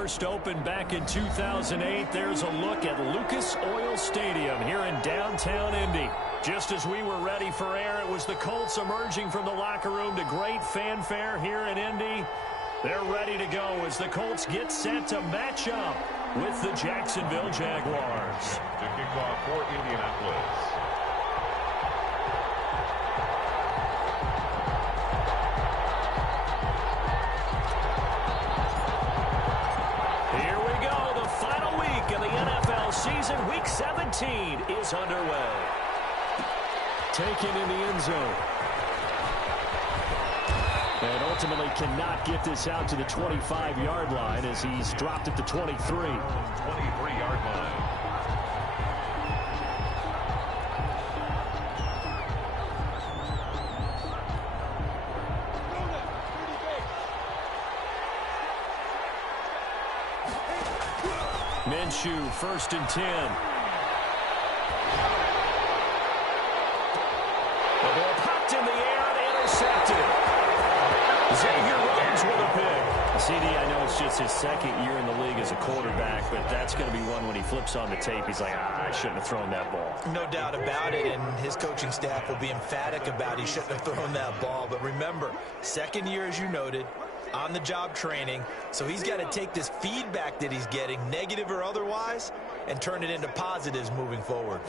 first opened back in 2008. There's a look at Lucas Oil Stadium here in downtown Indy. Just as we were ready for air, it was the Colts emerging from the locker room to great fanfare here in Indy. They're ready to go as the Colts get set to match up with the Jacksonville Jaguars. To kick off for Indianapolis. Season Week 17 is underway. Taken in the end zone. And ultimately cannot get this out to the 25-yard line as he's dropped at the 23. 23-yard line. Minshew, 1st and 10. The ball popped in the air and intercepted. Xavier Rhodes with a pick. CD, I know it's just his second year in the league as a quarterback, but that's going to be one when he flips on the tape. He's like, I shouldn't have thrown that ball. No doubt about it, and his coaching staff will be emphatic about he shouldn't have thrown that ball. But remember, second year, as you noted, on-the-job training, so he's got to take this feedback that he's getting, negative or otherwise, and turn it into positives moving forward.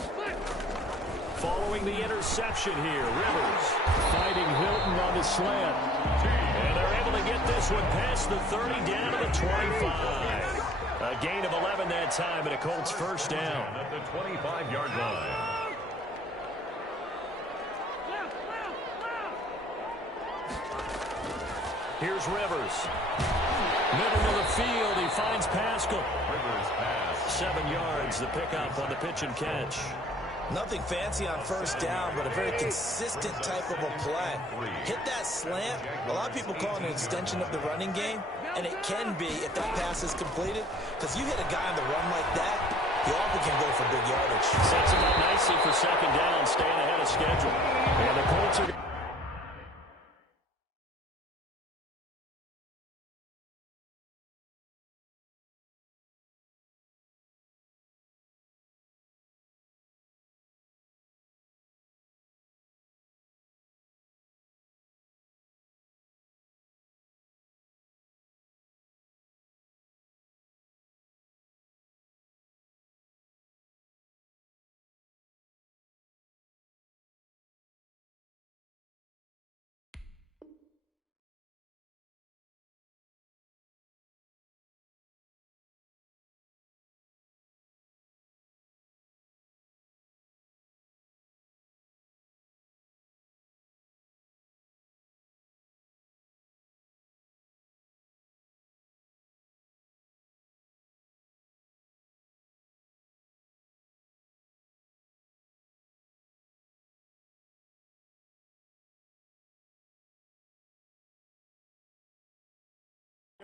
Following the interception here, Rivers fighting Hilton on the slant. And they're able to get this one past the 30 down to the 25. A gain of 11 that time, and a Colts first down. At the 25-yard line. Here's Rivers. Middle of the field, he finds Pascal. Rivers pass. 7 yards, the pickup on the pitch and catch. Nothing fancy on first down, but a very consistent type of a play. Hit that slant. A lot of people call it an extension of the running game, and it can be if that pass is completed, because you hit a guy on the run like that, he often can go for big yardage. Sets him up nicely for second down, staying ahead of schedule. And the Colts are...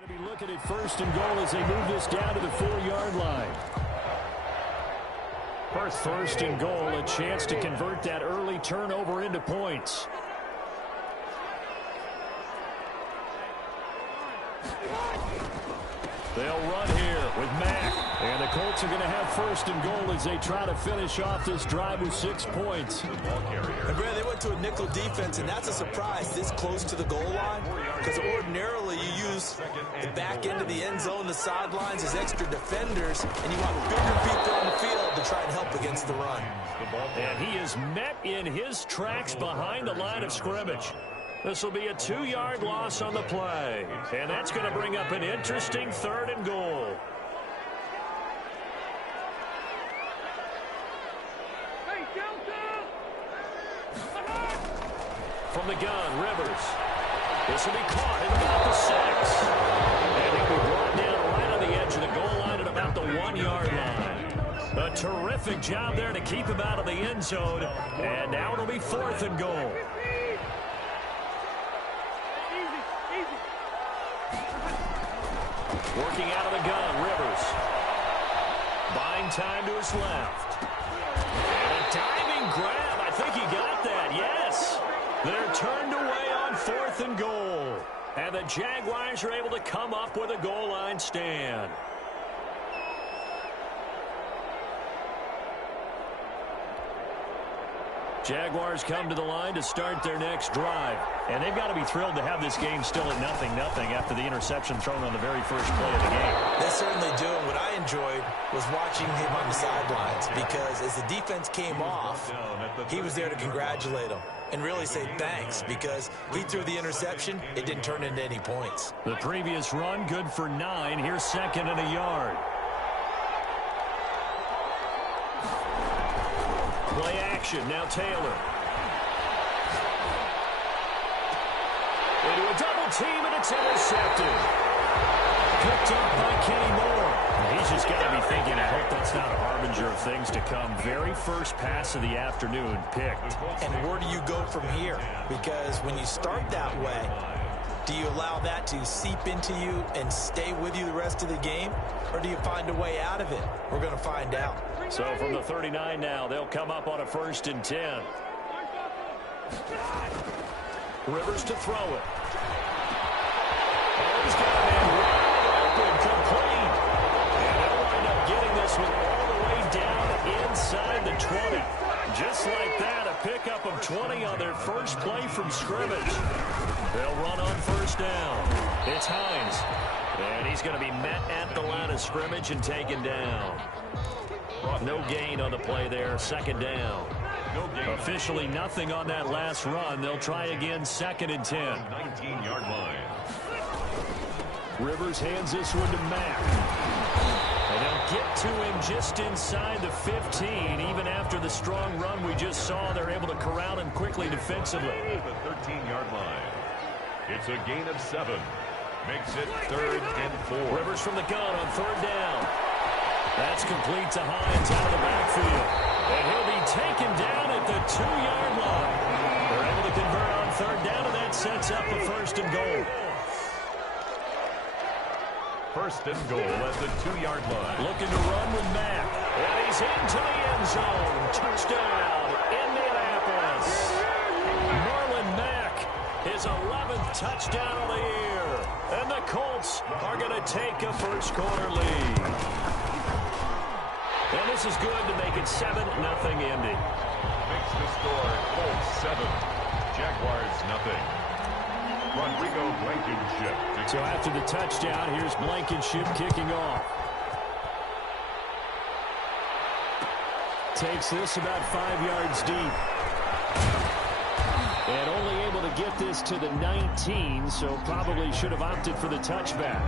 Going to be looking at 1st and goal as they move this down to the 4-yard line. 1st and goal, a chance to convert that early turnover into points. They'll run here with Mack. And the Colts are going to have 1st and goal as they try to finish off this drive with 6 points. And Brad, they went to a nickel defense, and that's a surprise this close to the goal line, because ordinarily you use the back end of the end zone, the sidelines as extra defenders, and you want bigger people on the field to try and help against the run. And he is met in his tracks behind the line of scrimmage. This will be a 2-yard loss on the play. And that's going to bring up an interesting 3rd and goal. From the gun, Rivers. This will be caught at about the 6. And he'll be brought down right on the edge of the goal line at about the 1-yard line. A terrific job there to keep him out of the end zone. And now it'll be 4th and goal. Working out of the gun, Rivers. Buying time to his left. And a diving grab. I think he got that, yes. They're turned away on 4th and goal. And the Jaguars are able to come up with a goal line stand. Jaguars come to the line to start their next drive. And they've got to be thrilled to have this game still at 0-0 after the interception thrown on the very first play of the game. They certainly do. And what I enjoyed was watching him on the sidelines, because as the defense came off, he was there to congratulate them and really say thanks, because he threw the interception. It didn't turn into any points. The previous run, good for 9. Here's 2nd and a yard. Play action, now Taylor. Into a double team, and it's intercepted. Picked up by Kenny Moore. He's just got to be thinking, I hope that's not a harbinger of things to come. Very first pass of the afternoon picked. And where do you go from here? Because when you start that way, do you allow that to seep into you and stay with you the rest of the game? Or do you find a way out of it? We're going to find out. So from the 39 now, they'll come up on a 1st and 10. Rivers to throw it. Oh, he's got a man wide open, complete. And they'll wind up getting this one all the way down inside the 20. Just like that, a pickup of 20 on their first play from scrimmage. They'll run on 1st down. It's Hines. And he's going to be met at the line of scrimmage and taken down. No gain on the play there, 2nd down. Officially nothing on that last run. They'll try again, 2nd and 10. 19-yard line. Rivers hands this one to Mack. And they'll get to him just inside the 15. Even after the strong run we just saw, they're able to corral him quickly defensively. The 13-yard line. It's a gain of 7. Makes it 3rd and 4. Rivers from the gun on 3rd down. That's complete to Hines out of the backfield. And he'll be taken down at the 2-yard line. They're able to convert on 3rd down, and that sets up a 1st and goal. 1st and goal at the 2-yard line. Looking to run with Mack. And he's into the end zone. Touchdown, Indianapolis. Marlon Mack, his 11th touchdown of the year. And the Colts are going to take a first-quarter lead. And this is good to make it 7-0 Indy. Makes the score Colts 7, Jaguars nothing. Rodrigo Blankenship. So after the touchdown, here's Blankenship kicking off. Takes this about 5 yards deep. And only able to get this to the 19, so probably should have opted for the touchback.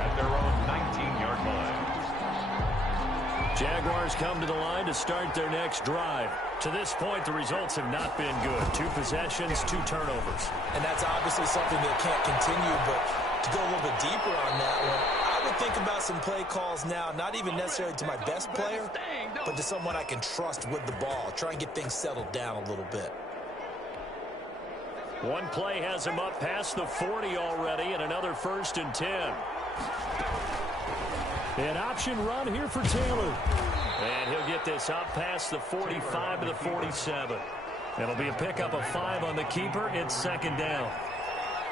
At their own 19-yard line. Jaguars come to the line to start their next drive. To this point, the results have not been good. 2 possessions, 2 turnovers. And that's obviously something that can't continue, but to go a little bit deeper on that one, I would think about some play calls now, not even necessarily to my best player, but to someone I can trust with the ball. Try and get things settled down a little bit. One play has him up past the 40 already, and another 1st and 10. An option run here for Taylor. And he'll get this up past the 45 to the 47. It'll be a pickup of 5 on the keeper. It's 2nd down.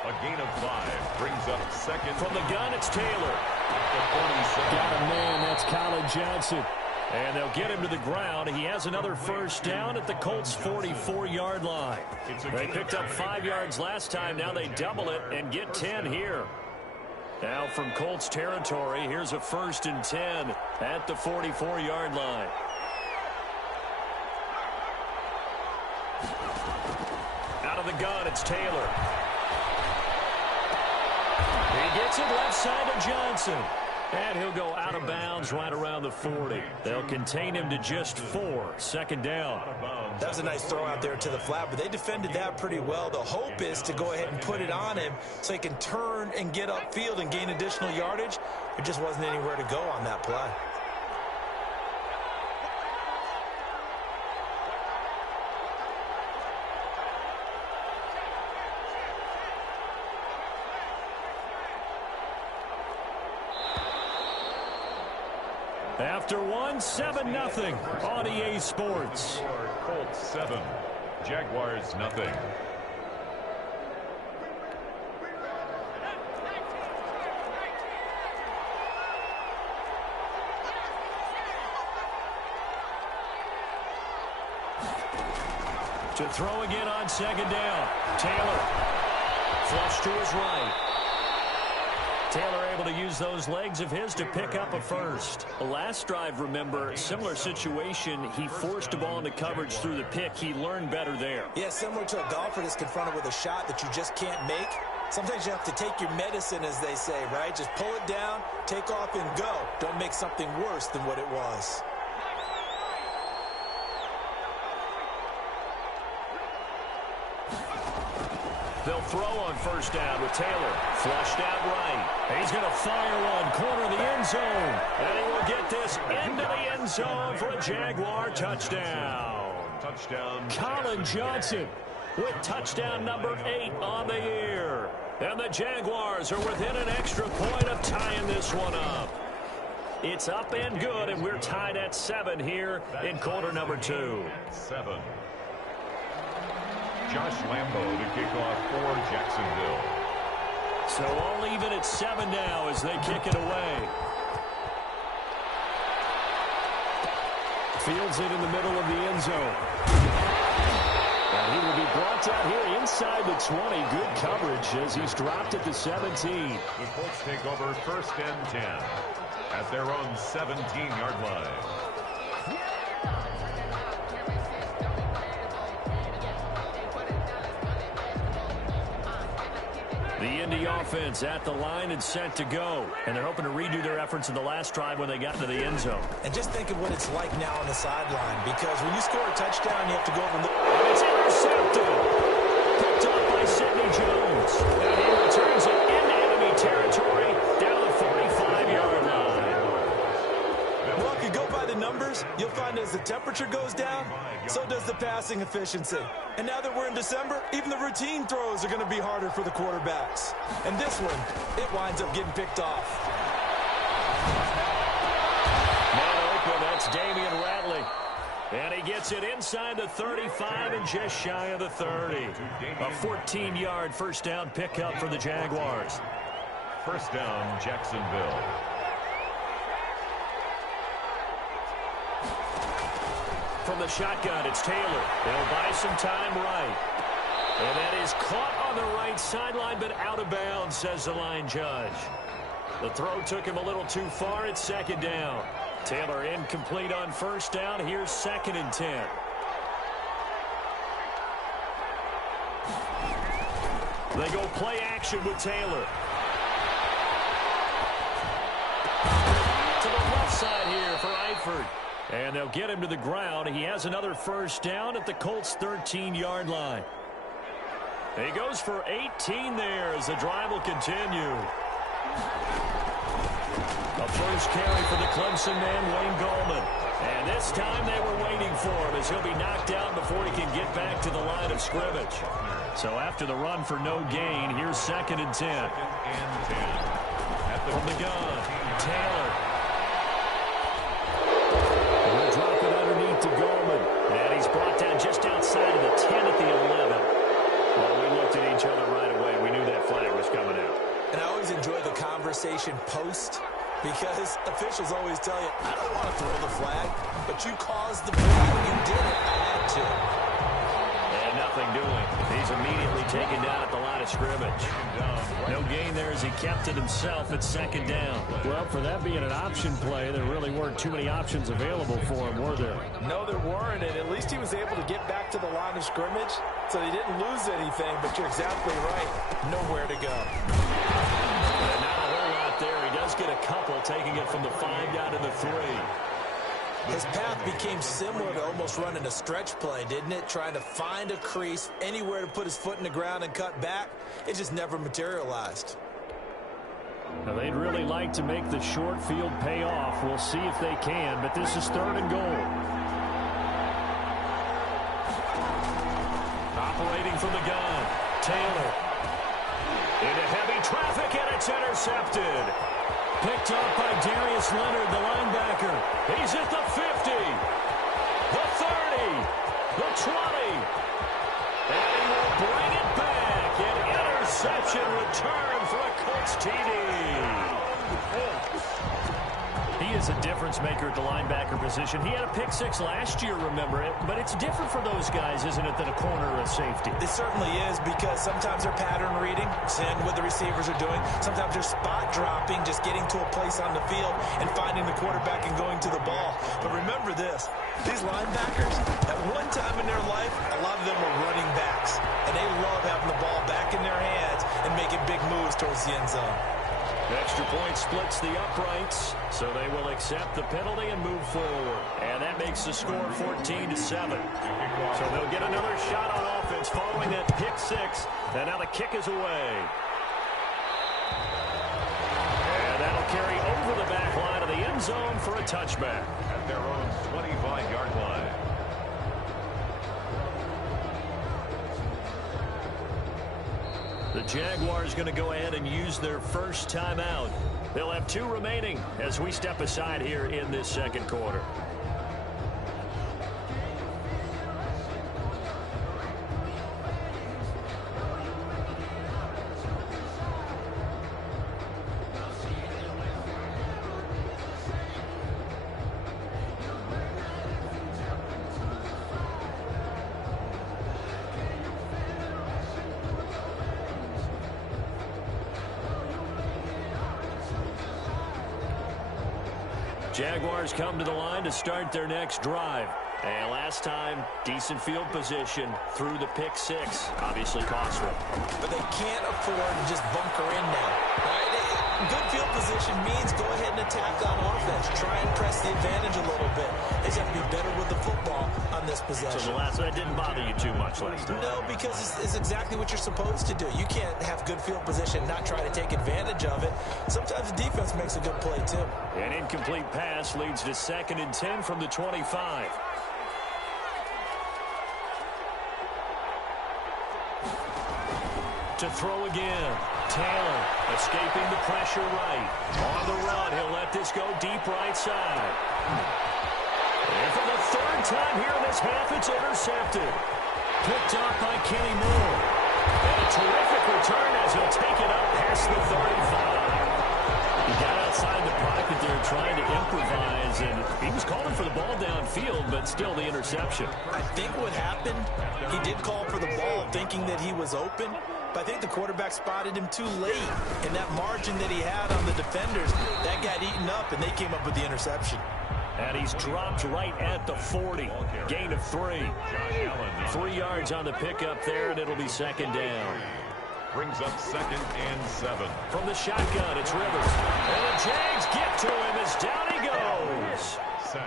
A gain of 5 brings up 2nd. From the gun, it's Taylor. The Got a man, that's Colin Johnson. And they'll get him to the ground. He has another 1st down at the Colts' 44-yard line. They picked up 5 yards last time. Now they double it and get 10 here. Now from Colts territory, here's a 1st and 10 at the 44-yard line. Out of the gun, it's Taylor. He gets it left side to Johnson. And he'll go out of bounds right around the 40. They'll contain him to just 4. 2nd down. That was a nice throw out there to the flat, but they defended that pretty well. The hope is to go ahead and put it on him so he can turn and get upfield and gain additional yardage. There just wasn't anywhere to go on that play. After 1, 7-0 on EA Sports. Colts 7, Jaguars nothing. To throw again on second down. Taylor. Flush to his right. Taylor able to use those legs of his to pick up a first. The last drive, remember, similar situation. He forced the ball into coverage through the pick. He learned better there. Yeah, similar to a golfer that's confronted with a shot that you just can't make. Sometimes you have to take your medicine, as they say, right? Just pull it down, take off, and go. Don't make something worse than what it was. They'll throw on first down with Taylor. Flushed out right. He's going to fire one, corner of the end zone. And he will get this into the end zone for a Jaguar touchdown. Touchdown. Colin Johnson with touchdown number 8 on the year. And the Jaguars are within an extra point of tying this one up. It's up and good, and we're tied at 7 here in quarter number 2. 7. Josh Lambo to kick off for Jacksonville. So all even at 7 now as they kick it away. Fields it in the middle of the end zone. And he will be brought down here inside the 20. Good coverage as he's dropped at the 17. The Colts take over first and 10 at their own 17-yard line. The Indy offense at the line and set to go. And they're hoping to redo their efforts in the last drive when they got into the end zone. And just think of what it's like now on the sideline, because when you score a touchdown, you have to go over and look. And it's intercepted. Picked up by Sidney Jones. And he returns it into enemy territory down the 45-yard line. Well, if you go by the numbers, you'll find as the temperature goes down, so does the passing efficiency. And now that we're in December, even the routine throws are going to be harder for the quarterbacks. And this one, it winds up getting picked off. Man open, that's Damian Ratley. And he gets it inside the 35 and just shy of the 30. A 14-yard first down pickup for the Jaguars. First down, Jacksonville. From the shotgun, it's Taylor. They'll buy some time right. And that is caught on the right sideline, but out of bounds, says the line judge. The throw took him a little too far. It's second down. Taylor incomplete on first down. Here's 2nd and 10. They go play action with Taylor. To the left side here for Eifert. And they'll get him to the ground. He has another first down at the Colts' 13-yard line. He goes for 18 there as the drive will continue. A first carry for the Clemson man, Wayne Gallman. And this time they were waiting for him as he'll be knocked down before he can get back to the line of scrimmage. So after the run for no gain, here's 2nd and 10. From the gun, Taylor. We'll drop it underneath to Gallman. And he's brought down just outside of the 10 at the 11. Well, we looked at each other right away. We knew that flag was coming out. And I always enjoy the conversation post, because officials always tell you, I don't want to throw the flag, but you caused the play. You did it. I had to. And nothing doing. He's immediately taken down at the line of scrimmage. No gain there as he kept it himself at 2nd down. Well, for that being an option play, there really weren't too many options available for him, were there? No, there weren't, and at least he was able to get back to the line of scrimmage, so he didn't lose anything, but you're exactly right. Nowhere to go. And not a whole lot there. He does get a couple, taking it from the 5 down to the 3. His path became similar to almost running a stretch play, didn't it? Trying to find a crease, anywhere to put his foot in the ground and cut back. It just never materialized. Now, they'd really like to make the short field pay off. We'll see if they can, but this is 3rd and goal. Operating from the gun, Taylor. Into heavy traffic, and it's intercepted. Picked up by Darius Leonard, the linebacker. He's at the 50, the 30, the 20. And he will bring it back. An interception return for a Colts TD. He is is a difference maker at the linebacker position. He had a pick six last year, remember it, but it's different for those guys, isn't it, than a corner or a safety? It certainly is, because sometimes they're pattern reading, seeing what the receivers are doing. Sometimes they're spot dropping, just getting to a place on the field and finding the quarterback and going to the ball. But remember this, these linebackers, at one time in their life, a lot of them were running backs, and they love having the ball back in their hands and making big moves towards the end zone. The extra point splits the uprights, so they will accept the penalty and move forward. And that makes the score 14-7. So they'll get another shot on offense following that pick six. And now the kick is away. And that'll carry over the back line of the end zone for a touchback. At their own 25-yard line. The Jaguars going to go ahead and use their first timeout. They'll have 2 remaining as we step aside here in this second quarter. Jaguars come to the line to start their next drive. And last time, decent field position through the pick six. Obviously cost them. But they can't afford to just bunker in now. Right? Good field position means go ahead and attack on offense. Try and press the advantage a little bit. They just have to be better with the football on this possession. So that didn't bother you too much last time? No, because it's exactly what you're supposed to do. You can't have good field position and not try to take advantage of it. Sometimes the defense makes a good play, too. An incomplete pass leads to 2nd and 10 from the 25. To throw again. Taylor escaping the pressure right. On the run, he'll let this go deep right side. And for the 3rd time here in this half, it's intercepted. Picked up by Kenny Moore. And a terrific return as he'll take it up past the 35. He got outside the pocket there trying to improvise, and he was calling for the ball downfield, but still the interception. I think what happened, he did call for the ball thinking that he was open, but I think the quarterback spotted him too late, and that margin that he had on the defenders, that got eaten up, and they came up with the interception. And he's dropped right at the 40. Gain of 3. 3 yards on the pickup there, and it'll be 2nd down. Brings up 2nd and 7. From the shotgun, it's Rivers. And the Jags get to him as down he goes.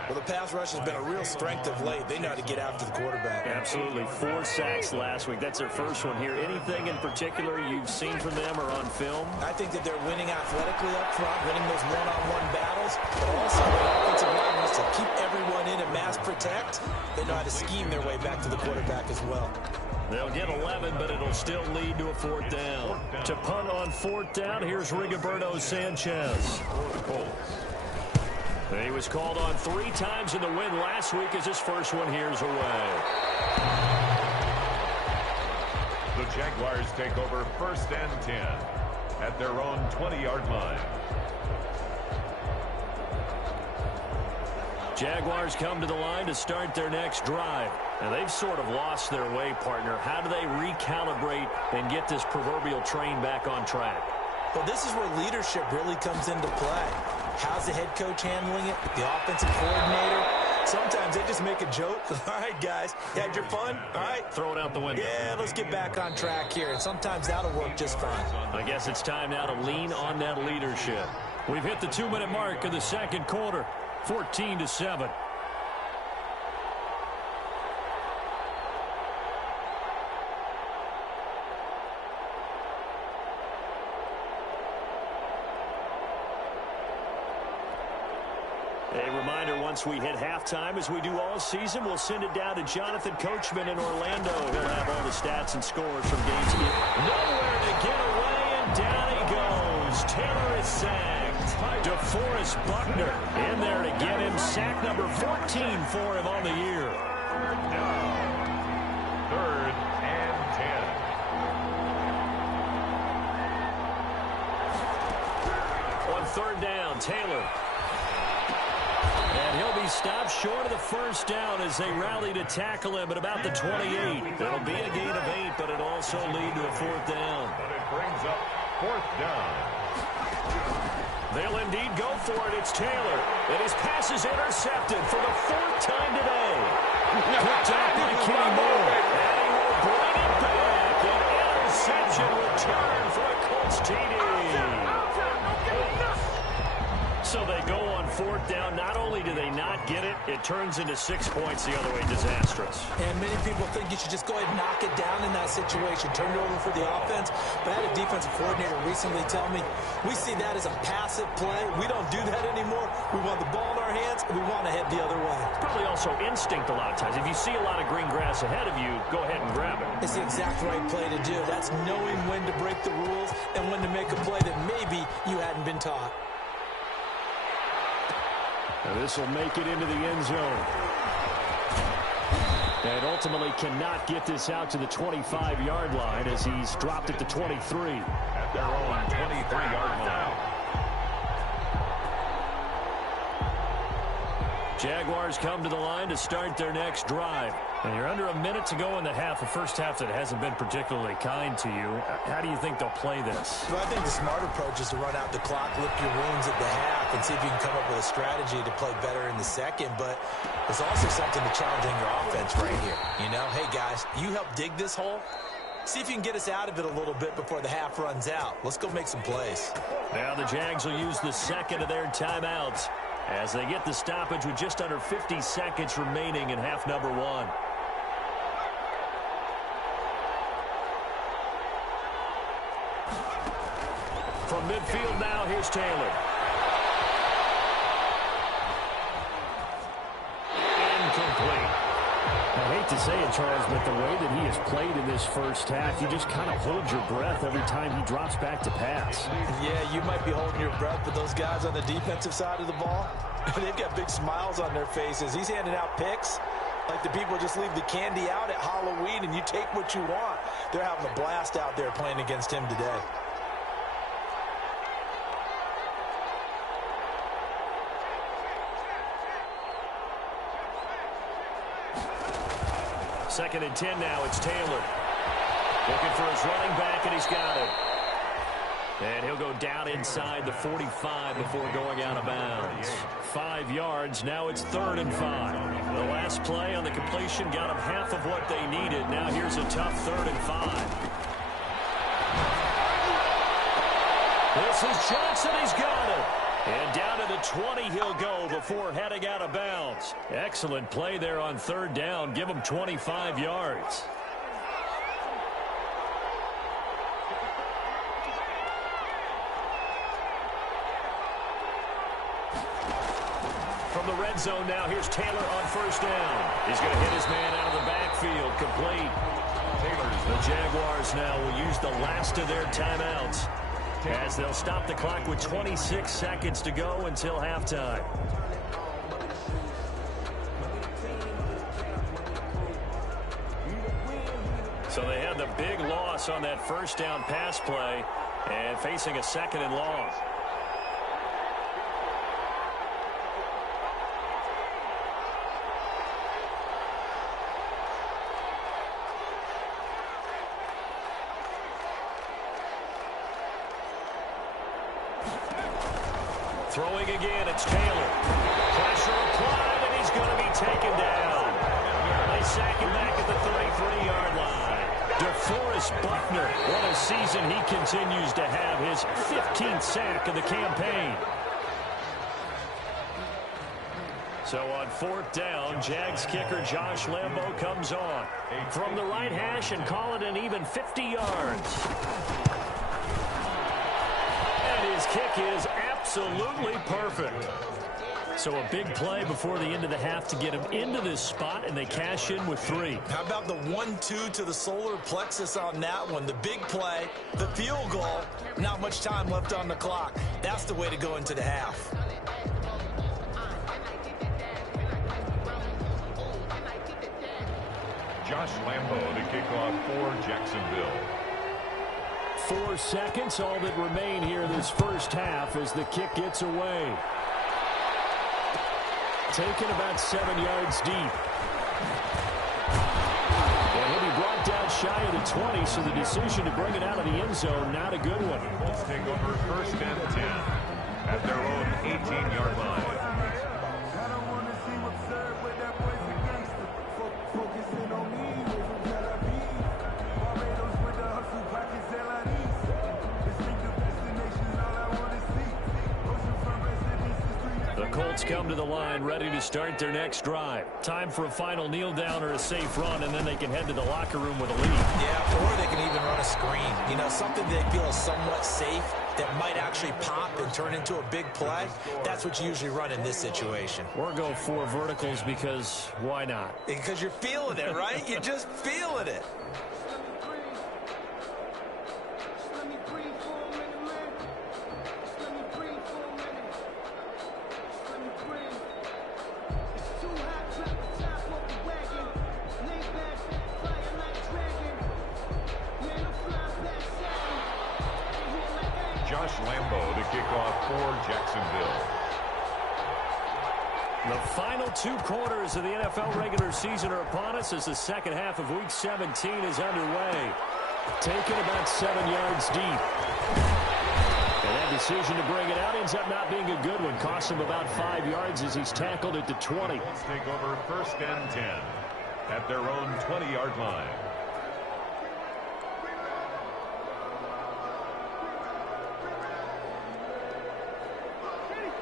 Well, the pass rush has been a real strength of late. They know how to get after the quarterback. Absolutely. 4 sacks last week. That's their first one here. Anything in particular you've seen from them or on film? I think that they're winning athletically up front, winning those one-on-one battles, but also the offensive line wants to keep everyone in and mass protect. They know how to scheme their way back to the quarterback as well. They'll get 11, but it'll still lead to a 4th down. To punt on 4th down, here's Rigoberto Sanchez. He was called on 3 times in the win last week as his first one here's away. The Jaguars take over 1st and 10 at their own 20-yard line. Jaguars come to the line to start their next drive. And they've sort of lost their way, partner. How do they recalibrate and get this proverbial train back on track? Well, this is where leadership really comes into play. How's the head coach handling it? The offensive coordinator? Sometimes they just make a joke. All right, guys, you had your fun? All right. Throw it out the window. Yeah, let's get back on track here. And sometimes that'll work just fine. I guess it's time now to lean on that leadership. We've hit the 2-minute mark of the second quarter. 14-7. A reminder, once we hit halftime, as we do all season, we'll send it down to Jonathan Coachman in Orlando. He'll have all the stats and scores from games. Nowhere to get away, and down he goes. Taylor is sacked. DeForest Buckner in there to get him. Sack number 14 for him on the year. 3rd and 10. On 3rd down, Taylor. And he'll be stopped short of the first down as they rally to tackle him at about the 28. It'll be a gain of 8, but it'll also lead to a 4th down. But it brings up 4th down. They'll indeed go for it. It's Taylor. And his pass is intercepted for the 4th time today. Picked up by Kenny Moore. And he will bring it back. An interception return for a Colts TD. So they go on 4th down. Not only do they not get it, it turns into 6 points the other way. Disastrous. And many people think you should just go ahead and knock it down in that situation. Turn it over for the offense. But I had a defensive coordinator recently tell me, we see that as a passive play. We don't do that anymore. We want the ball in our hands, and we want to head the other way. It's probably also instinct a lot of times. If you see a lot of green grass ahead of you, go ahead and grab it. It's the exact right play to do. That's knowing when to break the rules and when to make a play that maybe you hadn't been taught. This will make it into the end zone. And ultimately cannot get this out to the 25-yard line as he's dropped at the 23. At their own 23-yard line. Jaguars come to the line to start their next drive. And you're under a minute to go in the half, a first half that hasn't been particularly kind to you. How do you think they'll play this? Well, I think the smart approach is to run out the clock, lick your wounds at the half, and see if you can come up with a strategy to play better in the second. But there's also something to challenging your offense right here. You know, hey, guys, you help dig this hole. See if you can get us out of it a little bit before the half runs out. Let's go make some plays. Now the Jags will use the second of their timeouts as they get the stoppage with just under 50 seconds remaining in half number 1. From midfield now, here's Taylor. Incomplete. I hate to say it, Charles, but the way that he has played in this first half, you just kind of hold your breath every time he drops back to pass. Yeah, you might be holding your breath, but those guys on the defensive side of the ball, they've got big smiles on their faces. He's handing out picks like the people just leave the candy out at Halloween and you take what you want. They're having a blast out there playing against him today. Second and 10 now, it's Taylor. Looking for his running back, and he's got it. And he'll go down inside the 45 before going out of bounds. 5 yards, now it's 3rd and 5. The last play on the completion got them half of what they needed. Now here's a tough 3rd and 5. This is Johnson, he's got it. And down to the 20 he'll go before heading out of bounds. Excellent play there on 3rd down. Give him 25 yards. From the red zone now, here's Taylor on 1st down. He's going to hit his man out of the backfield. Complete. The Jaguars now will use the last of their timeouts as they'll stop the clock with 26 seconds to go until halftime. So they had the big loss on that 1st down pass play and facing a 2nd and long. Throwing again, it's Taylor. Pressure applied, and he's going to be taken down. They sack him back at the 33-yard line. DeForest Buckner, what a season he continues to have, his 15th sack of the campaign. So on 4th down, Jags kicker Josh Lambo comes on from the right hash and call it an even 50 yards. And his kick is absolutely perfect. So a big play before the end of the half to get him into this spot, and they cash in with 3. How about the 1-2 to the solar plexus on that one? The big play, the field goal, not much time left on the clock. That's the way to go into the half. Josh Lambo to kick off for Jacksonville. 4 seconds, all that remain here this first half as the kick gets away. taken about 7 yards deep. And he'll be brought down shy of the 20, so the decision to bring it out of the end zone, not a good one. Let's take over 1st and 10 at their own 18-yard line. Colts come to the line, ready to start their next drive. Time for a final kneel down or a safe run, and then they can head to the locker room with a lead. Yeah, or they can even run a screen. You know, something they feel is somewhat safe that might actually pop and turn into a big play. That's what you usually run in this situation. Or go 4 verticals because why not? Because you're feeling it, right? You're just feeling it. The final 2 quarters of the NFL regular season are upon us as the second half of Week 17 is underway. Taken about 7 yards deep. And that decision to bring it out ends up not being a good one. Costs him about 5 yards as he's tackled at the 20. Let's take over 1st and 10 at their own 20-yard line.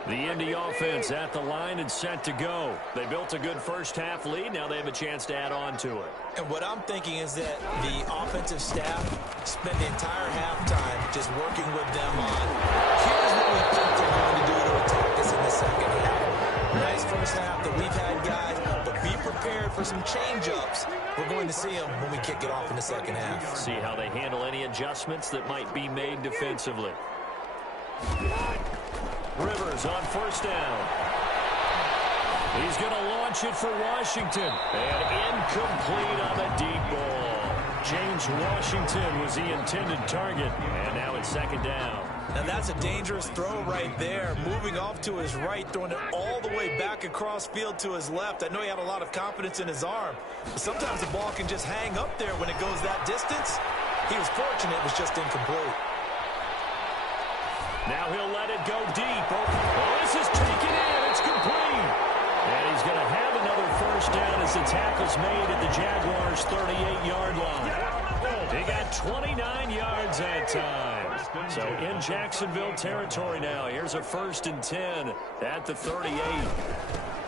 The Indy offense at the line and set to go. They built a good first-half lead. Now they have a chance to add on to it. And what I'm thinking is that the offensive staff spent the entire halftime just working with them on, here's what we think they're going to do to attack us in the second half. Nice first half that we've had, guys, but be prepared for some change-ups. We're going to see them when we kick it off in the second half. See how they handle any adjustments that might be made defensively. Rivers on 1st down. He's going to launch it for Washington. And incomplete on the deep ball. James Washington was the intended target. And now it's 2nd down. Now that's a dangerous throw right there. Moving off to his right, throwing it all the way back across field to his left. I know he had a lot of confidence in his arm. But sometimes the ball can just hang up there when it goes that distance. He was fortunate it was just incomplete. Now he'll let it go deep. Oh, this is taken in. It's complete. And he's going to have another 1st down as the tackle's made at the Jaguars' 38-yard line. He got 29 yards that time. So in Jacksonville territory now. Here's a 1st and 10 at the 38.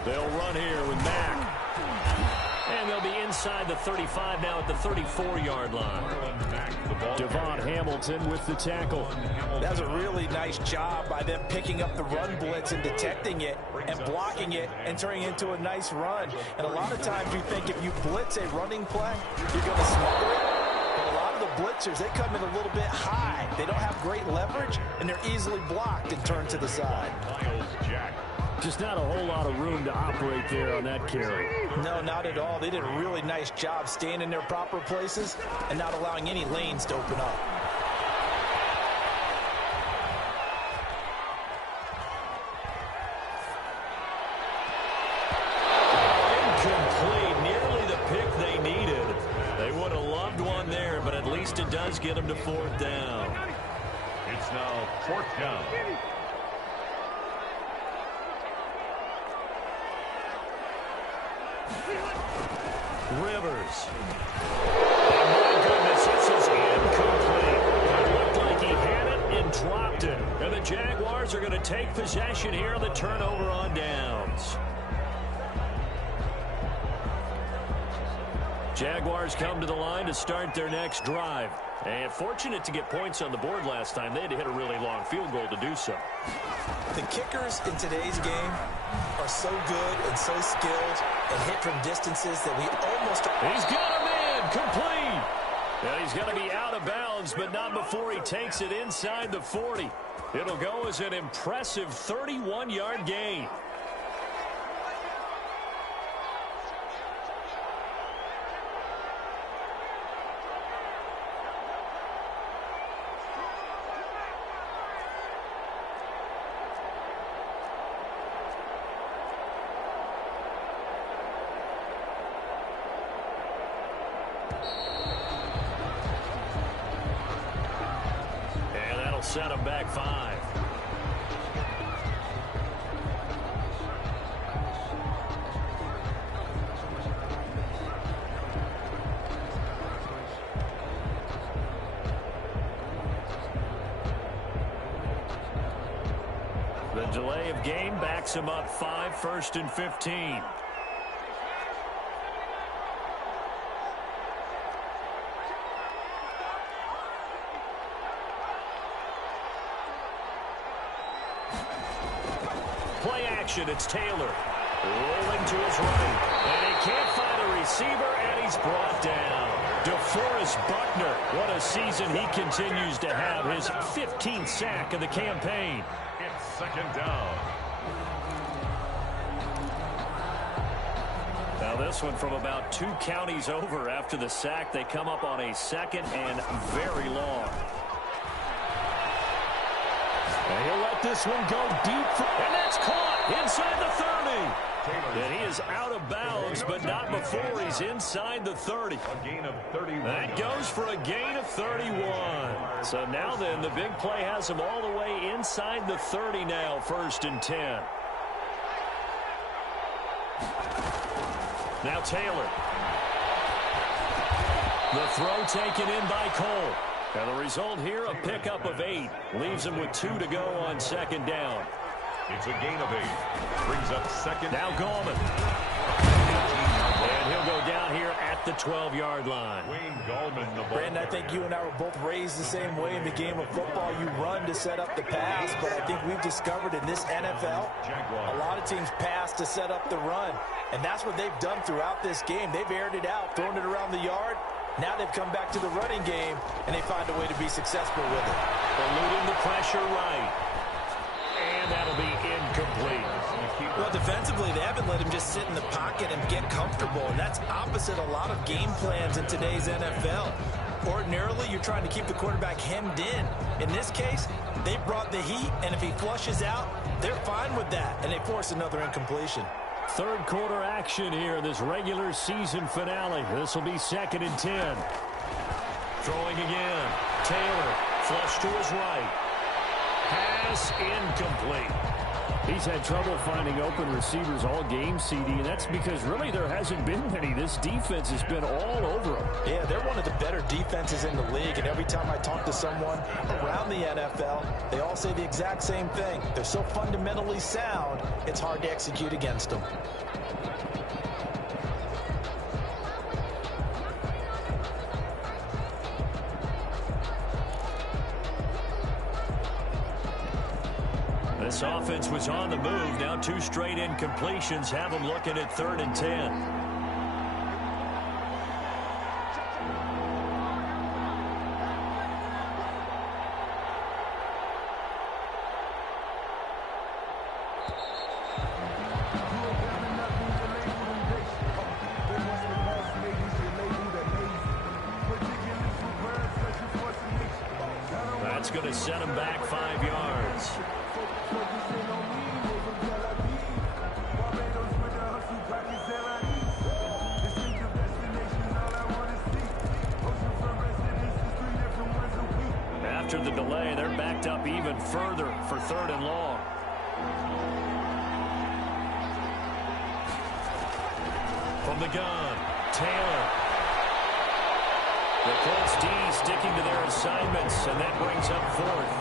They'll run here with Mack. And they'll be inside the 35 now at the 34-yard line. Devon Hamilton with the tackle. That was a really nice job by them picking up the run blitz and detecting it and blocking it and turning it into a nice run. And a lot of times you think if you blitz a running play, you're going to smother it. But a lot of the blitzers, they come in a little bit high. They don't have great leverage, and they're easily blocked and turned to the side. Just not a whole lot of room to operate there on that carry. No, not at all. They did a really nice job staying in their proper places and not allowing any lanes to open up. Incomplete. Nearly the pick they needed. They would have loved one there, but at least it does get them to 4th down. It's now 4th down. Rivers. And my goodness, this is incomplete. It looked like he had it and dropped it. And the Jaguars are going to take possession here on the turnover on downs. Jaguars come to the line to start their next drive. And fortunate to get points on the board last time. They had to hit a really long field goal to do so. The kickers in today's game are so good and so skilled and hit from distances that we almost... He's got him in, complete. And he's going to be out of bounds, but not before he takes it inside the 40. It'll go as an impressive 31-yard gain. And that'll set him back 5. The delay of game backs him up 5, 1st and 15. Play action, it's Taylor. Rolling to his right. And he can't find a receiver, and he's brought down. DeForest Buckner, what a season he continues to have. His 15th sack of the campaign. It's 2nd down. Now this one from about 2 counties over after the sack. They come up on a 2nd and very long. And he'll let this one go deep. And that's caught inside the 30. And he is out of bounds, but not before he's inside the 30. A gain of 31. That goes for a gain of 31. So now then, the big play has him all the way inside the 30 now, 1st and 10. Now Taylor. The throw taken in by Cole. And the result here, a pickup of 8. Leaves him with 2 to go on 2nd down. It's a gain of 8. Brings up 2nd. Now Gallman. And he'll go down here at the 12-yard line. Wayne Gallman, the ball. Brandon, I think you and I were both raised the same way in the game of football. You run to set up the pass, but I think we've discovered in this NFL, a lot of teams pass to set up the run. And that's what they've done throughout this game. They've aired it out, thrown it around the yard. Now they've come back to the running game, and they find a way to be successful with it. Eluding the pressure right. And that'll be incomplete. Well, defensively, they haven't let him just sit in the pocket and get comfortable, and that's opposite a lot of game plans in today's NFL. Ordinarily, you're trying to keep the quarterback hemmed in. In this case, they brought the heat, and if he flushes out, they're fine with that, and they force another incompletion. 3rd quarter action here, this regular season finale. This will be 2nd and 10. Throwing again. Taylor, flush to his right. Pass incomplete. He's had trouble finding open receivers all game, CD, and that's because really there hasn't been many. This defense has been all over them. Yeah, they're one of the better defenses in the league, and every time I talk to someone around the NFL, they all say the exact same thing. They're so fundamentally sound, it's hard to execute against them. This offense was on the move. Now 2 straight incompletions have them looking at 3rd and 10. That's going to set him back 5 yards. After the delay, they're backed up even further for 3rd and long. From the gun, Taylor. The Colts D sticking to their assignments, and that brings up 4th.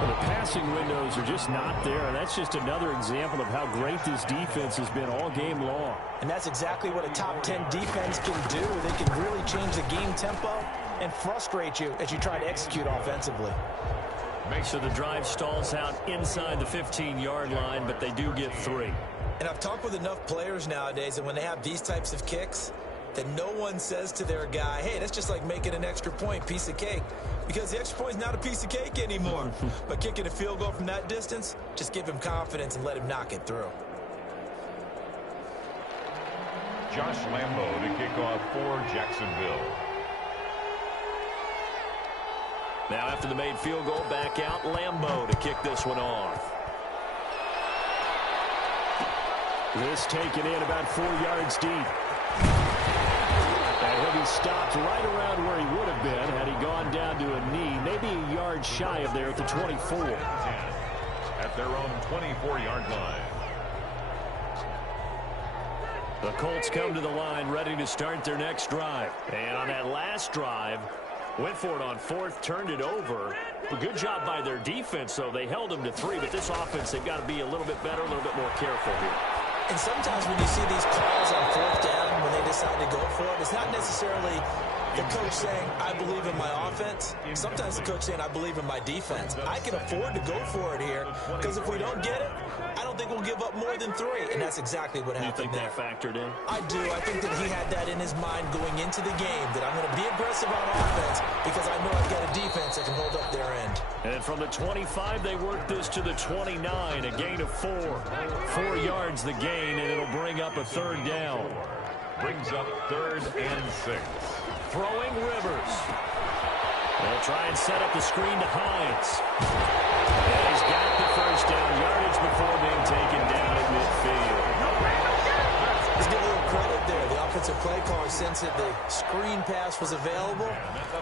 Well, the passing windows are just not there, and that's just another example of how great this defense has been all game long. And that's exactly what a top 10 defense can do. They can really change the game tempo and frustrate you as you try to execute offensively. So the drive stalls out inside the 15-yard line, but they do get 3. And I've talked with enough players nowadays, and when they have these types of kicks, that no one says to their guy, hey, that's just like making an extra point, piece of cake. Because the extra point is not a piece of cake anymore. But kicking a field goal from that distance, just give him confidence and let him knock it through. Josh Lambo to kick off for Jacksonville. Now after the made field goal, back out Lambo to kick this one off. This taken in about 4 yards deep. And He'll be stopped right around where he would have been had he gone down to a knee, maybe a yard shy of there at the 24. At their own 24-yard line. The Colts come to the line ready to start their next drive. And on that last drive, went for it on fourth, turned it over. A good job by their defense, though. They held them to 3, but this offense, they've got to be a little bit better, a little bit more careful here. And sometimes when you see these calls on fourth down, when they decide to go for it, it's not necessarily the coach saying, I believe in my offense. Sometimes the coach saying, I believe in my defense. I can afford to go for it here, because if we don't get it, I don't think we'll give up more than 3. And that's exactly what happened there. You think that factored in? I do. I think that he had that in his mind going into the game, that I'm going to be aggressive on offense because I know I've got a defense that can hold up their end. And from the 25, they work this to the 29, a gain of 4. 4 yards the gain, and it'll bring up a third down. Brings up 3rd and 6. Throwing Rivers. They'll try and set up the screen to Hines. And he's got the first down yardage before being taken down at midfield. Let's give a little credit there. The offensive play caller sensed that the screen pass was available.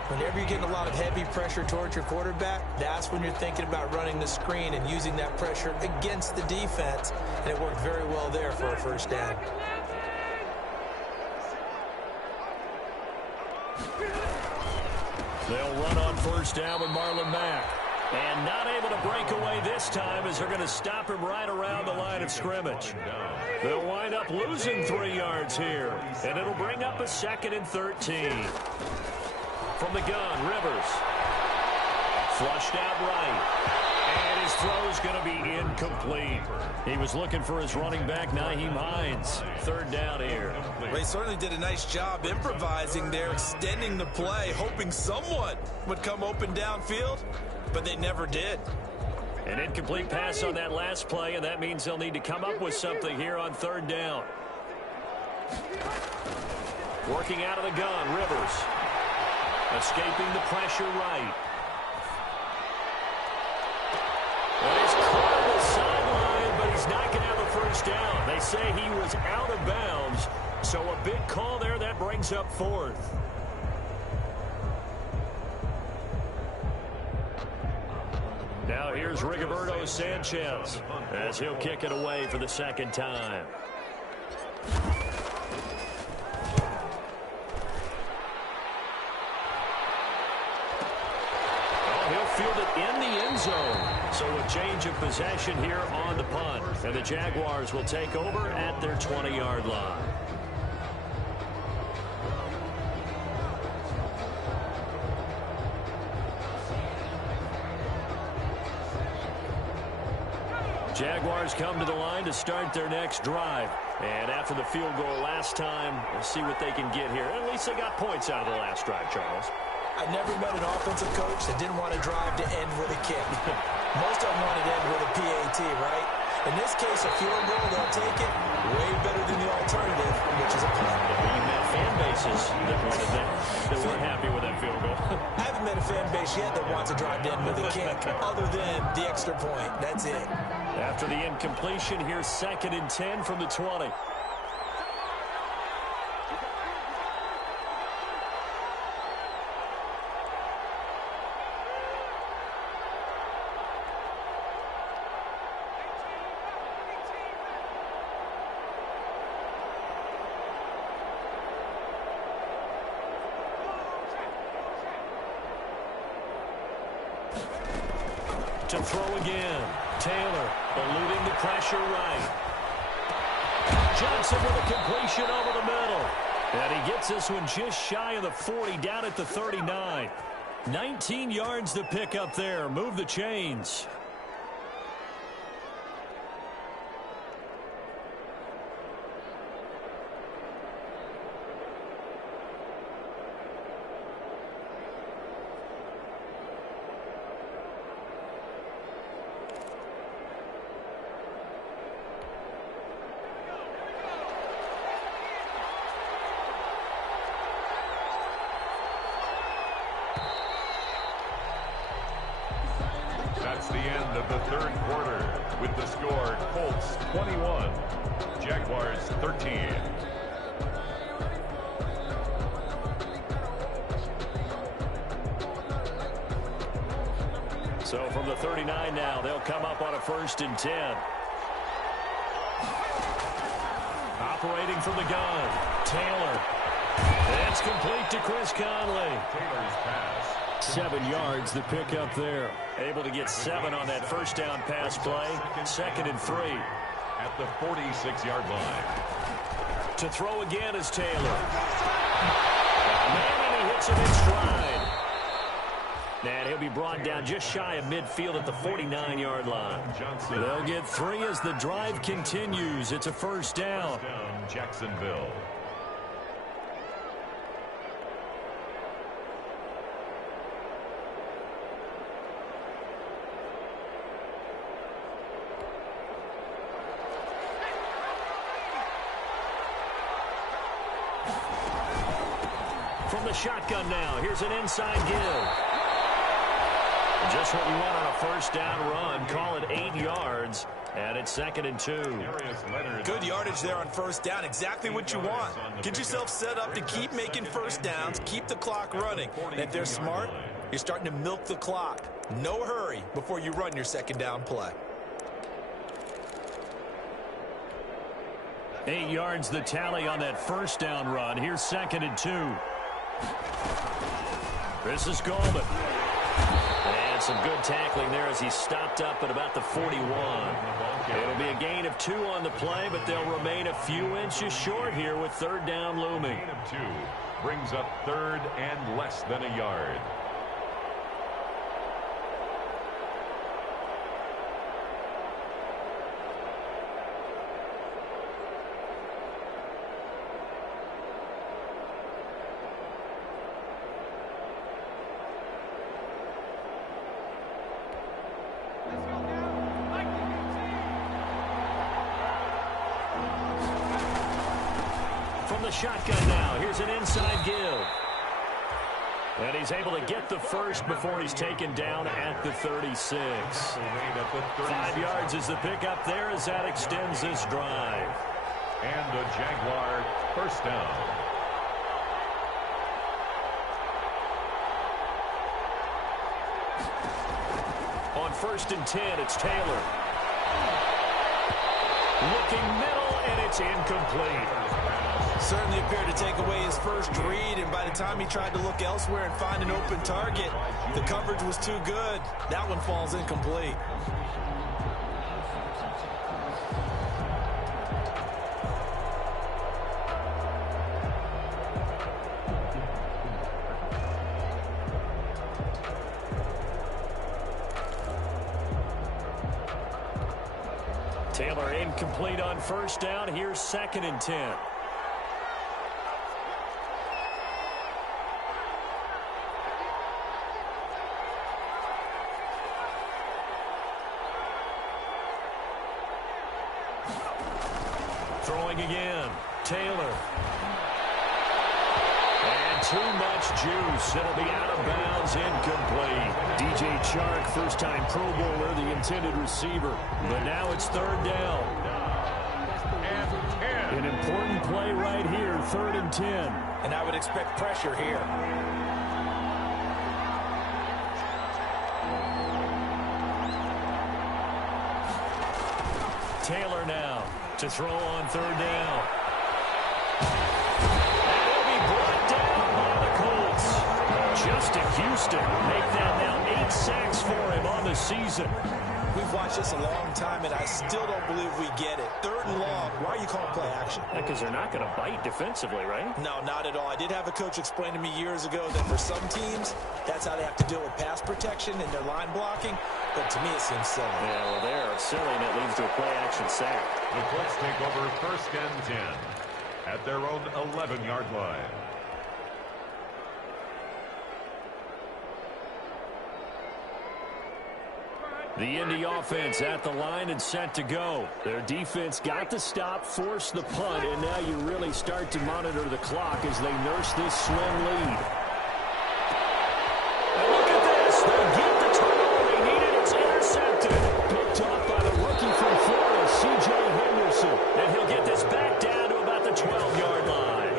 Whenever you're getting a lot of heavy pressure towards your quarterback, that's when you're thinking about running the screen and using that pressure against the defense. And it worked very well there for a first down. They'll run on first down with Marlon Mack. And not able to break away this time as they're going to stop him right around the line of scrimmage. They'll wind up losing 3 yards here. And it'll bring up a 2nd and 13. From the gun, Rivers. Flushed out right. And his throw's going to be incomplete. He was looking for his running back, Nyheim Hines. 3rd down here. Well, he certainly did a nice job improvising there, extending the play, hoping someone would come open downfield, but they never did. An incomplete pass on that last play, and that means they'll need to come up with something here on 3rd down. Working out of the gun, Rivers. Escaping the pressure right. And he's caught on the sideline, but he's not going to have a first down. They say he was out of bounds, so a big call there. That brings up 4th. Now here's Rigoberto Sanchez as he'll kick it away for the 2nd time. He'll field it in the end zone. So a change of possession here on the punt. And the Jaguars will take over at their 20-yard line. Jaguars come to the line to start their next drive. And after the field goal last time, we'll see what they can get here. At least they got points out of the last drive, Charles. I never met an offensive coach that didn't want to drive to end with a kick. Most of them wanted to end with a PAT, right? In this case, a field goal, they'll take it way better than the alternative, which is a punt. We've met fan bases that wanted that weren't happy with that field goal. I haven't met a fan base yet that wants to drive to end with a kick, other than the extra point. That's it. After the incompletion, here's 2nd and 10 from the 20. To throw again. Taylor eluding the pressure right. Johnson with a completion over the middle. And he gets this one just shy of the 40, down at the 39. 19 yards to pick up there. Move the chains. That's the end of the 3rd quarter with the score Colts 21, Jaguars 13. So from the 39 now, they'll come up on a 1st and 10. Operating from the gun, Taylor. It's complete to Chris Conley. Taylor's pass. 7 yards, the pickup there. Able to get 7 on that 1st down pass play. 2nd and 3. At the 46-yard line. To throw again is Taylor. Man, and he hits him in stride. And he'll be brought down just shy of midfield at the 49-yard line. They'll get 3 as the drive continues. It's a 1st down. Jacksonville. From the shotgun now, here's an inside give. Just what you want on a 1st down run. Call it 8 yards, and it's 2nd and 2. Good yardage there on 1st down. Exactly what you want. Get yourself set up to keep making 1st downs, keep the clock running. And if they're smart, you're starting to milk the clock. No hurry before you run your 2nd down play. 8 yards the tally on that 1st down run. Here's 2nd and 2. This is Goldman. And some good tackling there as he stopped up at about the 41. It'll be a gain of 2 on the play, but they'll remain a few inches short here with 3rd down looming. Gain of 2 brings up 3rd and less than a yard. From the shotgun now, here's an inside give. And he's able to get the 1st before he's taken down at the 36. 5 yards is the pickup there as that extends this drive. And a Jaguar 1st down. On 1st and 10, it's Taylor. Looking middle, and it's incomplete. Certainly appeared to take away his first read, and by the time he tried to look elsewhere and find an open target, the coverage was too good. That one falls incomplete. Taylor incomplete on 1st down. Here's 2nd and 10. Throwing again, Taylor. And too much juice. It'll be out of bounds, incomplete. DJ Chark, first-time Pro Bowler, the intended receiver. But now it's 3rd down. An important play right here, 3rd and 10. And I would expect pressure here. Taylor now to throw on 3rd down. And he'll be brought down by the Colts. Justin Houston make that now 8 sacks for him on the season. We've watched this a long time, and I still don't believe we get it. 3rd and long. Why are you calling play action? Because they're not going to bite defensively, right? No, not at all. I did have a coach explain to me years ago that for some teams, that's how they have to deal with pass protection and their line blocking. But to me, it seems silly. Yeah, well, they're silly, and it leads to a play-action sack. The Colts take over 1st and 10 at their own 11-yard line. The Indy offense at the line and set to go. Their defense got the stop, forced the punt, and now you really start to monitor the clock as they nurse this slim lead. And look at this. They get the turnover they needed. It's intercepted. Picked off by the rookie from Florida, C.J. Henderson. And he'll get this back down to about the 12-yard line.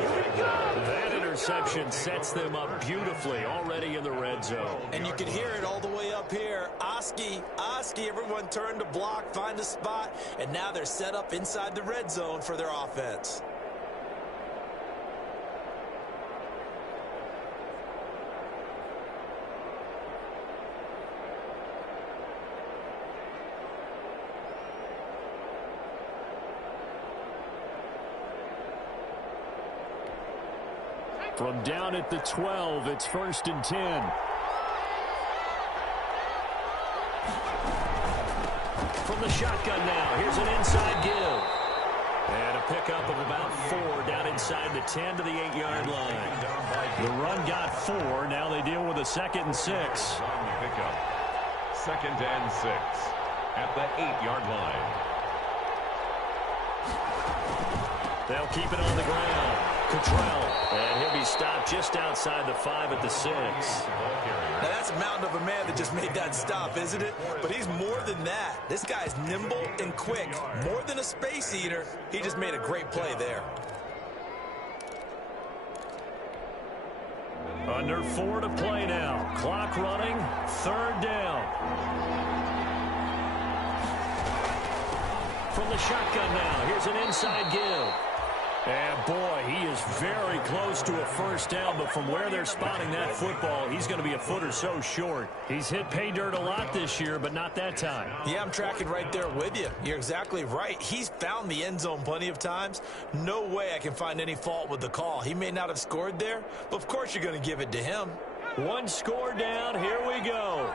That interception interception sets them up beautifully already in the red zone. And you can hear it all the way up here. Oski, everyone turned to block, find a spot, and now they're set up inside the red zone for their offense. From down at the 12, it's 1st and 10. From the shotgun now, here's an inside give. And a pickup of about 4 down inside the 10 to the 8-yard line. The run got 4. Now they deal with a 2nd and 6. Pickup. 2nd and 6 at the 8-yard line. They'll keep it on the ground. Cottrell, and he'll be stopped just outside the 5 at the 6. Now that's a mountain of a man that just made that stop, isn't it? But he's more than that. This guy's nimble and quick. More than a space eater, he just made a great play there. Under 4 to play now. Clock running, 3rd down. From the shotgun now, here's an inside give. And, boy, he is very close to a 1st down, but from where they're spotting that football, he's going to be a foot or so short. He's hit pay dirt a lot this year, but not that time. Yeah, I'm tracking right there with you. You're exactly right. He's found the end zone plenty of times. No way I can find any fault with the call. He may not have scored there, but of course you're going to give it to him. 1 score down. Here we go.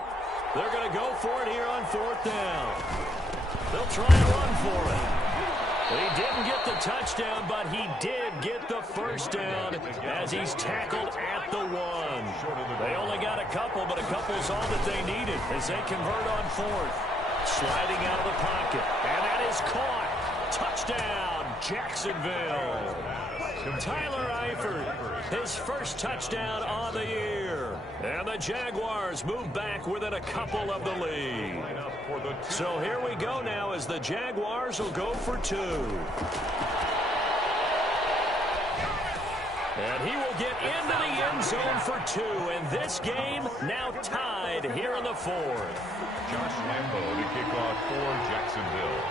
They're going to go for it here on 4th down. They'll try and run for it. He didn't get the touchdown, but he did get the 1st down as he's tackled at the 1. They only got a couple, but a couple's all that they needed as they convert on 4th. Sliding out of the pocket, and that is caught. Touchdown, Jacksonville. Tyler Eifert, his 1st touchdown on the year. And the Jaguars move back within a couple of the lead. So here we go now as the Jaguars will go for 2. And he will get into the end zone for 2. And this game now tied here in the 4th. Josh Lambo to kick off for Jacksonville.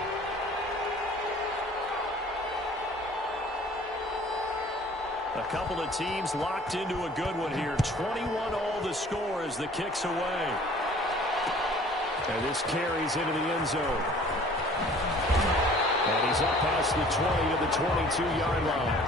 A couple of teams locked into a good one here. 21 all the score as the kick's away. And this carries into the end zone. And he's up past the 20 to the 22-yard line.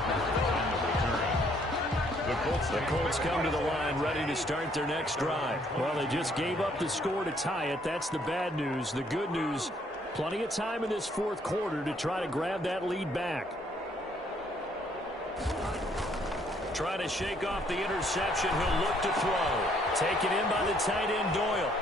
The Colts come to the line ready to start their next drive. Well, they just gave up the score to tie it. That's the bad news. The good news, plenty of time in this 4th quarter to try to grab that lead back. Trying to shake off the interception. He'll look to throw. Taken in by the tight end, Doyle.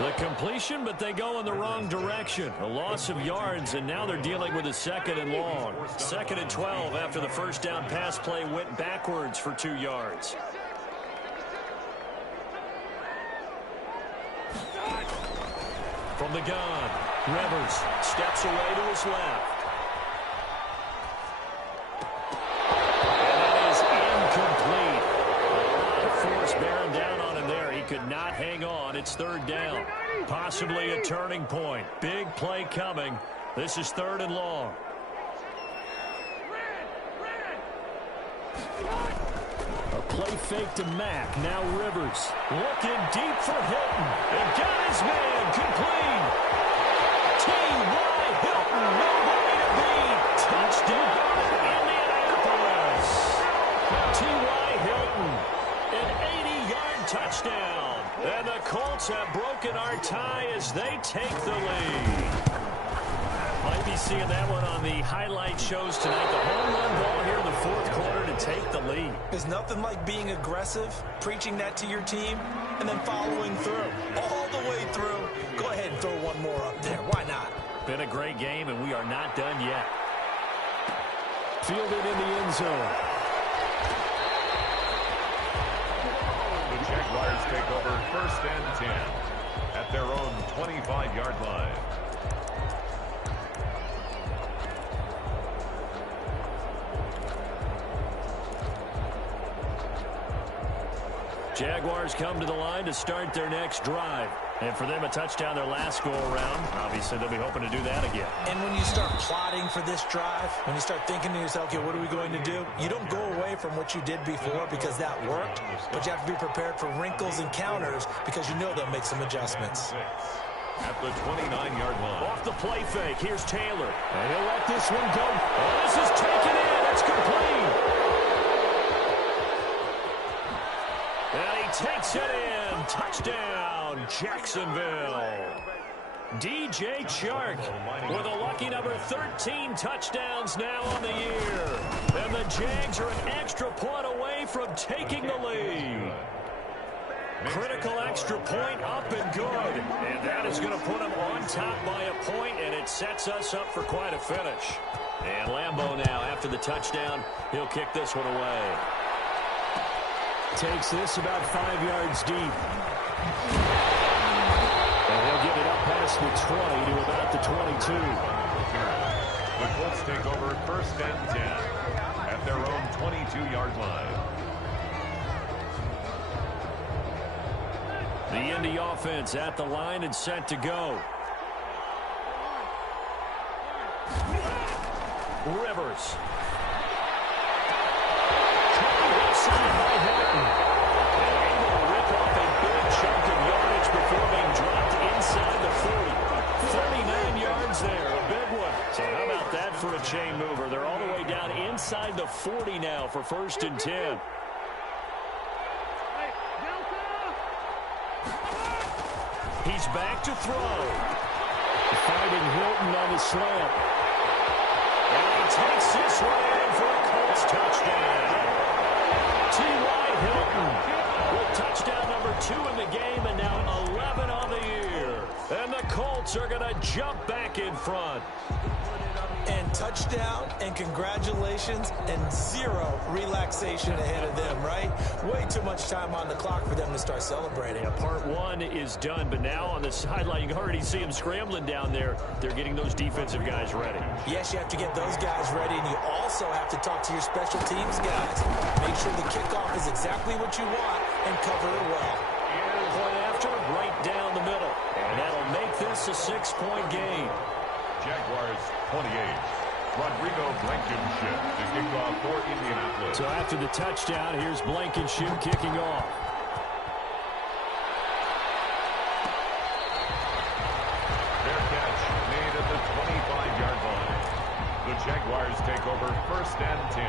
The completion, but they go in the wrong direction. A loss of yards, and now they're dealing with a 2nd and long. 2nd and 12 after the 1st down pass play went backwards for 2 yards. From the gun, Rivers steps away to his left. Bearing down on him there. He could not hang on. It's 3rd down. Possibly a turning point. Big play coming. This is 3rd and long. A play fake to Mack. Now Rivers. Looking deep for Hilton. And got his man. Complete. T.Y. Hilton. Nobody to beat. Touchdown, Indianapolis. T.Y. Hilton. An 80-yard touchdown. And the Colts have broken our tie as they take the lead. Might be seeing that one on the highlight shows tonight. The home run ball here in the 4th quarter to take the lead. There's nothing like being aggressive, preaching that to your team, and then following through. All the way through. Go ahead and throw one more up there. Why not? Been a great game, and we are not done yet. Fielded in the end zone. Jaguars take over 1st and 10 at their own 25-yard line. Jaguars come to the line to start their next drive. And for them, a touchdown their last go-around. Obviously, they'll be hoping to do that again. And when you start plotting for this drive, when you start thinking to yourself, okay, what are we going to do? You don't go away from what you did before because that worked, but you have to be prepared for wrinkles and counters because you know they'll make some adjustments. At the 29-yard line. Off the play fake, here's Taylor. And he'll let this one go. Oh, this is taken in. It's complete. And he takes it in. Touchdown, Jacksonville. DJ Chark with a lucky number 13 touchdowns now on the year. And the Jags are an extra point away from taking the lead. Critical extra point up and good. And that is going to put them on top by a point, and it sets us up for quite a finish. And Lambeau now, after the touchdown, he'll kick this one away. Takes this about 5 yards deep. And he'll get it up past the 20 to about the 22. The Colts take over 1st and 10 at their own 22-yard line. The Indy offense at the line and set to go. Rivers. Side by Hilton. And able to rip off a big chunk of yardage before being dropped inside the 40. 39 yards there, a big one. So how about that for a chain mover? They're all the way down inside the 40 now for 1st and 10. He's back to throw. Finding Hilton on the slant. And he takes this one in for a Colts touchdown. T.Y. Hilton with touchdown number 2 in the game and now 11 on the year. And the Colts are going to jump back in front. And touchdown, and congratulations, and 0 relaxation ahead of them, right? Way too much time on the clock for them to start celebrating. Yeah, part 1 is done, but now on the sideline, you can already see them scrambling down there. They're getting those defensive guys ready. Yes, you have to get those guys ready, and you also have to talk to your special teams guys. Make sure the kickoff is exactly what you want and cover it well. Point after, right down the middle. And that'll make this a 6-point game. Jaguars 28. Rodrigo Blankenship to kick off for Indianapolis. So after the touchdown, here's Blankenship kicking off. Their catch made at the 25-yard line. The Jaguars take over 1st and 10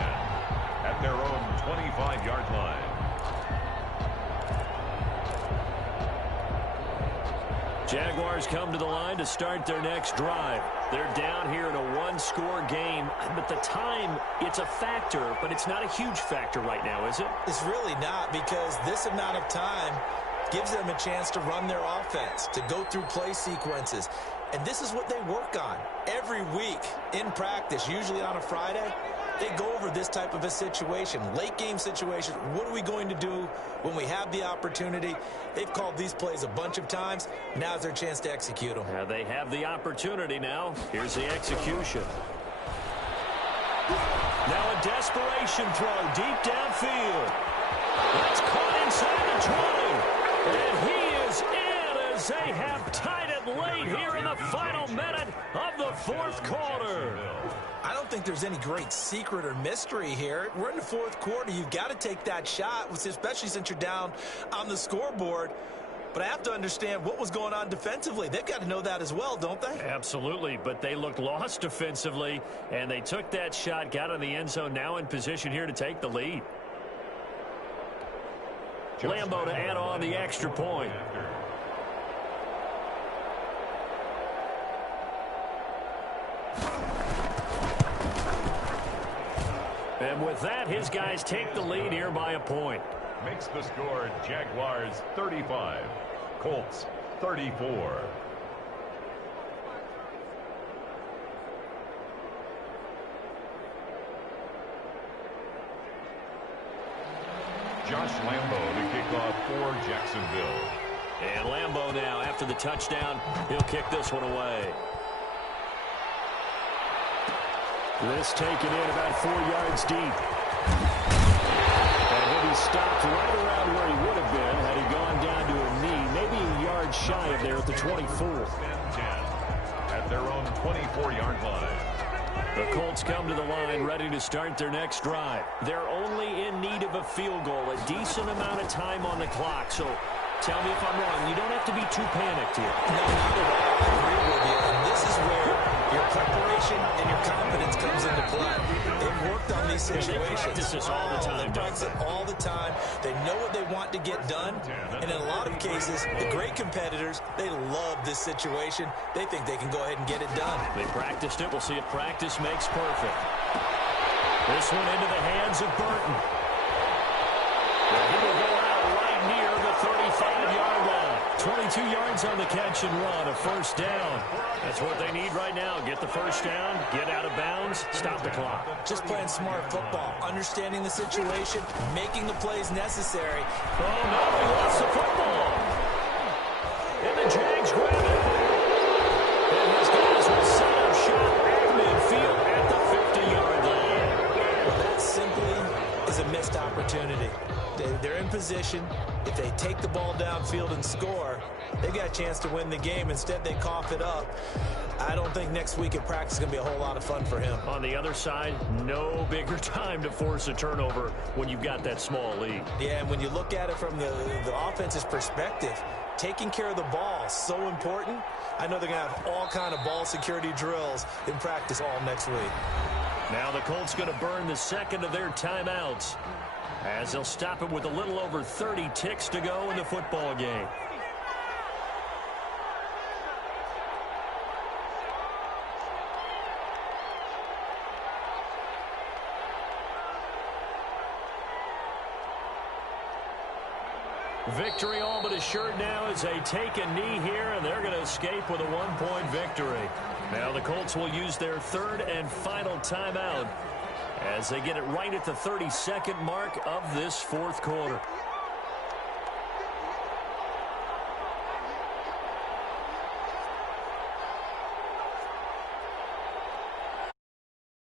at their own 25-yard line. Jaguars come to the line to start their next drive. They're down here in a 1-score game, but the time, it's a factor, but it's not a huge factor right now, is it? It's really not, because this amount of time gives them a chance to run their offense, to go through play sequences. And this is what they work on every week in practice, usually on a Friday. They go over this type of a situation, late game situation. What are we going to do when we have the opportunity? They've called these plays a bunch of times. Now's their chance to execute them. Yeah, they have the opportunity now. Here's the execution. Now a desperation throw deep downfield. That's caught inside the 20. And he is in as they have tied it late here in the final minute of the 4th quarter. I don't think there's any great secret or mystery here. We're in the 4th quarter. You've got to take that shot, especially since you're down on the scoreboard. But I have to understand what was going on defensively. They've got to know that as well, don't they? Absolutely, but they looked lost defensively, and they took that shot, got in the end zone, now in position here to take the lead. Lambeau to add on the extra point. And with that, his guys take the lead here by a point. Makes the score Jaguars 35, Colts 34. Josh Lambeau to kick off for Jacksonville. And Lambeau now, after the touchdown, he'll kick this one away. This taken in about 4 yards deep. And he'll be stopped right around where he would have been yards shy of there at the 24. At their own 24-yard line. The Colts come to the line ready to start their next drive. They're only in need of a field goal, a decent amount of time on the clock. So tell me if I'm wrong. You don't have to be too panicked here. No, not at all. I agree with you. And this is where your preparation and your confidence comes into play. They've worked on these situations. They practice this all the time. They practice it all the time. They know what they want to get done. And in a lot of cases, the great competitors, they love this situation. They think they can go ahead and get it done. They practiced it. We'll see if practice makes perfect. This one into the hands of Burton. He will go out right near the 35-yard line. 22 yards on the catch and run, a first down. That's what they need right now. Get the first down, get out of bounds, stop the clock. Just playing smart football, understanding the situation, making the plays necessary. Oh, no, he lost the football. And the Jags grab it. And these guys will set up shop at midfield at the 50-yard line. Well, that simply is a missed opportunity. They're in position. If they take the ball downfield and score, they've got a chance to win the game. Instead, they cough it up. I don't think next week at practice is going to be a whole lot of fun for him. On the other side, no bigger time to force a turnover when you've got that small lead. Yeah, and when you look at it from the offense's perspective, taking care of the ball is so important. I know they're going to have all kind of ball security drills in practice all next week. Now the Colts going to burn the second of their timeouts, as they'll stop it with a little over 30 ticks to go in the football game. Victory all but assured now as they take a knee here, and they're going to escape with a one-point victory. Now the Colts will use their third and final timeout as they get it right at the 32nd mark of this fourth quarter.